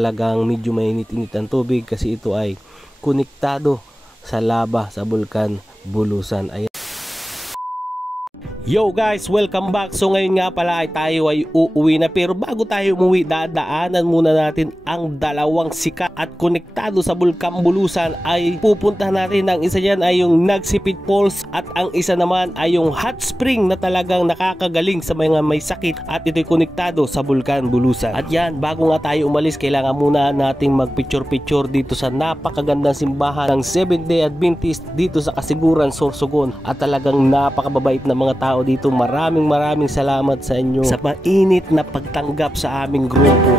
talagang medyo mainit-init ang tubig kasi ito ay konektado sa lava sa Bulkan Bulusan. Ayan. Yo guys, welcome back. So ngayon nga pala ay tayo ay uuwi na, pero bago tayo umuwi, dadaanan muna natin ang dalawang sikat at konektado sa Bulkan Bulusan. Ay pupuntahan natin. Ang isa yan ay yung Nagsipit Falls at ang isa naman ay yung hot spring na talagang nakakagaling sa mga may sakit, at ito'y konektado sa Bulkan Bulusan. At yan, bago nga tayo umalis, kailangan muna nating magpicture-picture dito sa napakagandang simbahan ng Seventh Day Adventist dito sa Kasiguran, Sorsogon. At talagang napakababait na mga tao dito. Maraming salamat sa inyo sa mainit na pagtanggap sa aming grupo.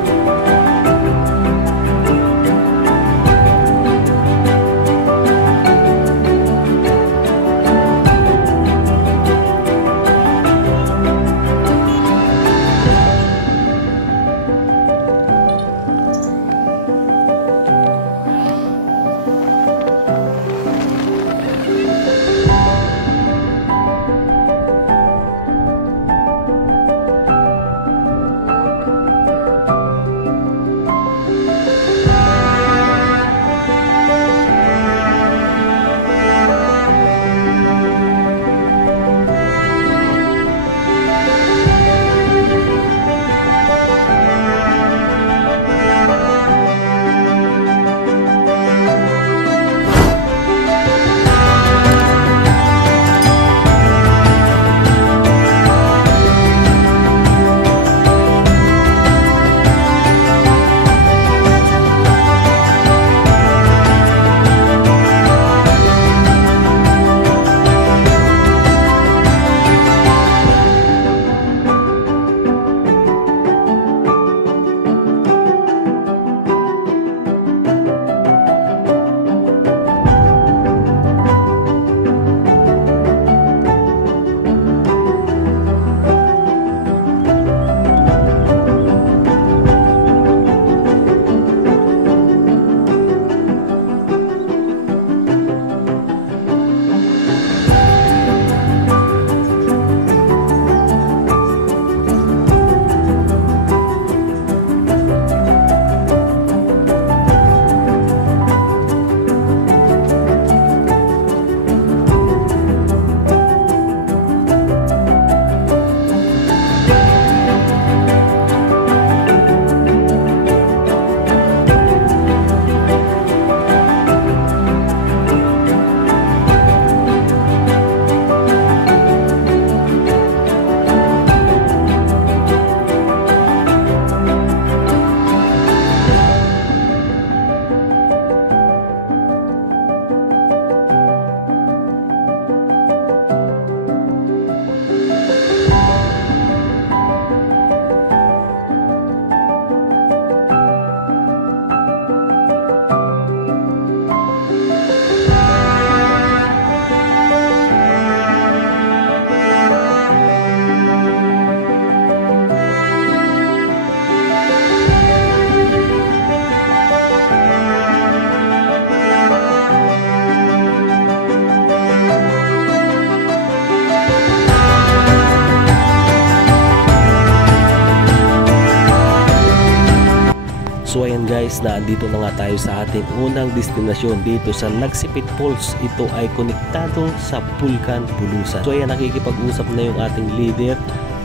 So ayan guys, naandito na nga tayo sa ating unang destinasyon dito sa Nagsipit Falls. Ito ay konektado sa Bulkan Bulusan. So ayan, nakikipag-usap na yung ating leader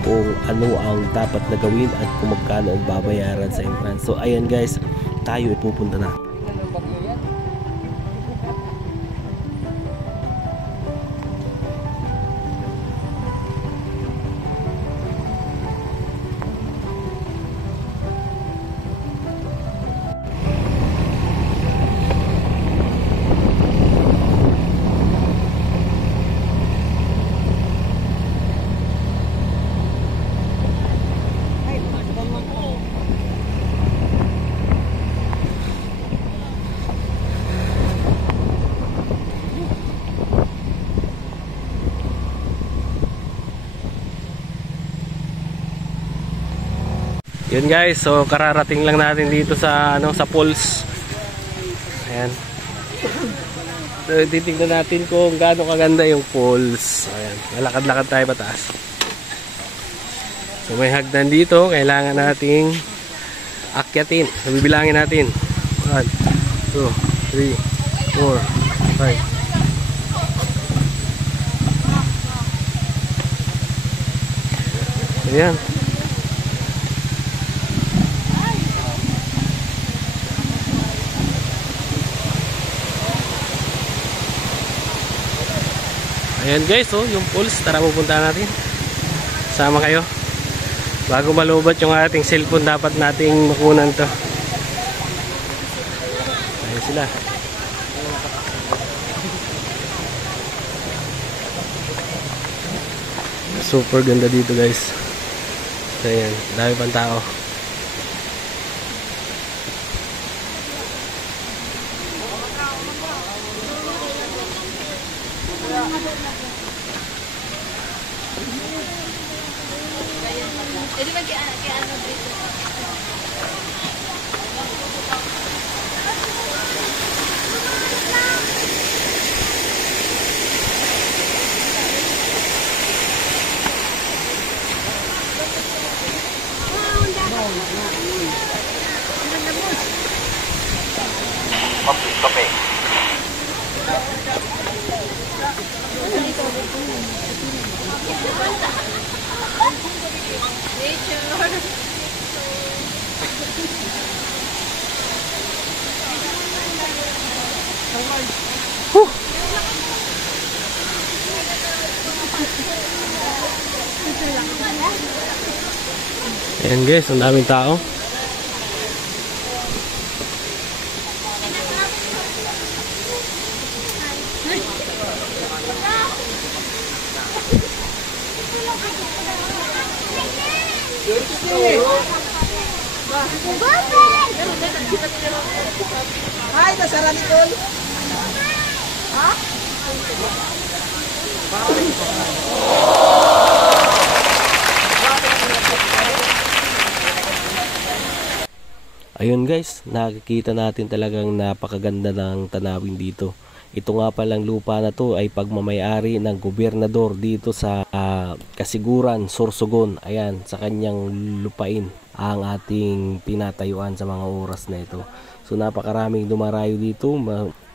kung ano ang dapat na gawin at kung magkano ang babayaran sa entrance. So ayan guys, tayo ipupunta na. Yun guys, so kararating lang natin dito sa sa falls. Ayan. So titingnan natin kung gaano kaganda yung falls. Ayan, lalakad-lakad tayo pataas. So may hagdan dito, kailangan nating akyatin. Bibilangin natin. 1, 2, 3, 4, 5. Ayan. Ayan guys, oh, yung pools. Tara, pupunta natin. Sama kayo. Bago malubat yung ating cellphone, dapat nating makunan to. Ayan sila. Super ganda dito guys. So ayan, dami pang tao. Kape. Ayan guys, ang daming tao. Hi, nasara ni Tol. Ha? Ayun guys, nakikita natin talagang napakaganda ng tanawin dito. Ito nga palang lupa na to ay pagmamayari ng gobernador dito sa Kasiguran, Sorsogon. Ayan, sa kanyang lupain ang ating pinatayuan sa mga oras na ito. So napakaraming dumarayo dito,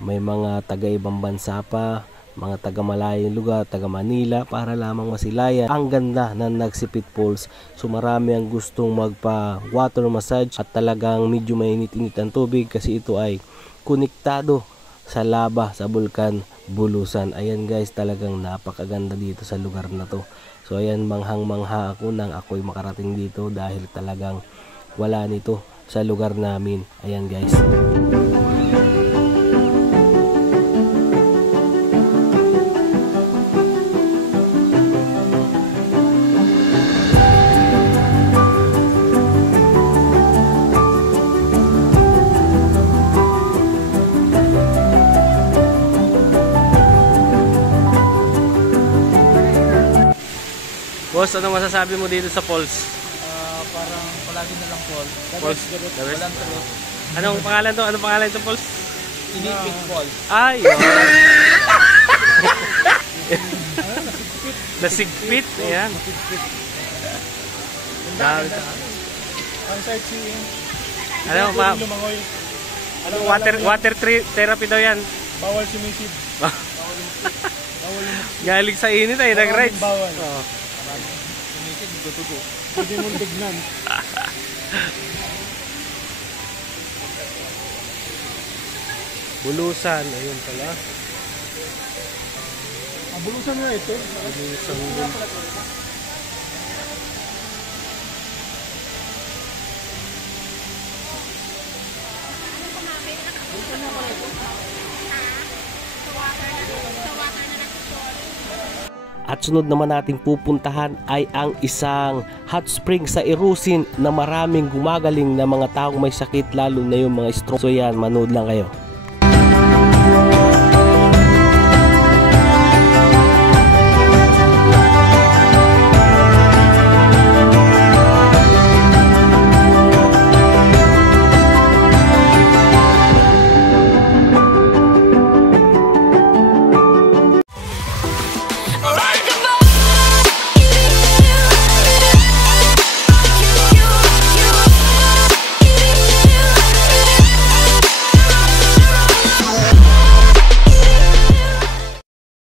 may mga taga-ibang bansa pa, mga taga-malayong lugar, taga-Manila para lamang masilayan ang ganda ng Nagsipit Falls. So marami ang gustong magpa water massage at talagang medyo mainit-init ang tubig kasi ito ay konektado sa lava sa Bulkan Bulusan. Ayan guys, talagang napakaganda dito sa lugar na to. So ayan, manghang-mangha ako nang ako'y makarating dito dahil talagang wala nito sa lugar namin. Ayan guys. Boss, ano masasabi mo dito sa falls? Parang palagi na lang Paul. Falls? Walang trip. Anong pangalan to? Anong pangalan itong falls? Inipit Falls. Ay! Nasigpit. Ayan. Ang sightseeing. Ano, Lumangoy. water therapy daw yan. Bawal sumisid. Galing sa init ay nag-rides. Bawal. Oh. Sumisid, dugo. Pwede mong tignan. Bulusan, ayun pala. Bulusan mo ito. Bulusan din. At sunod naman nating pupuntahan ay ang isang hot spring sa Irusin na maraming gumagaling na mga taong may sakit, lalo na yung mga stroke. So yan, manood lang kayo.